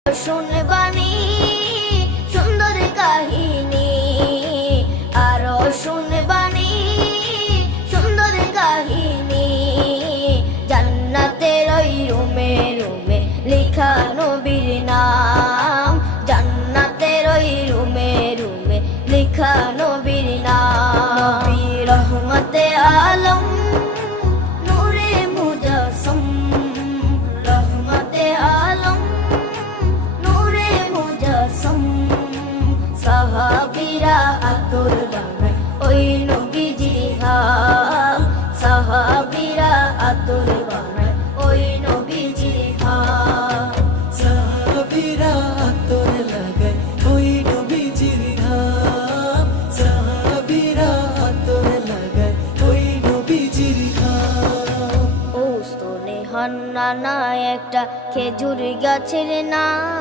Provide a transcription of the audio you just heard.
শুনবানি সুন্দর কাহিনী, আরো শুনবানি সুন্দর কাহিনী। জান্নাতের ওই রুমে রুমে লেখা নবীর নাম, জান্নাতের ওই রুমে রুমে লেখা নবীর নাম। নবী রহমতে আলম নূরে মুজাসসম, রহমতে আলম নূরে মুজাসসম। সাহাবীরা আতর বানায় ওই নবীজির ঘাম, সাহাবীরা আতর বানায় ওই নবীজির ঘাম। সাহাবীরা আতর লাগায় ওই নবীজির ঘাম, সাহাবীরা আতর লাগায় ওই নবীজির ঘাম। ও স্তনে হান্নানা একটা খেজুর গাছের নাম।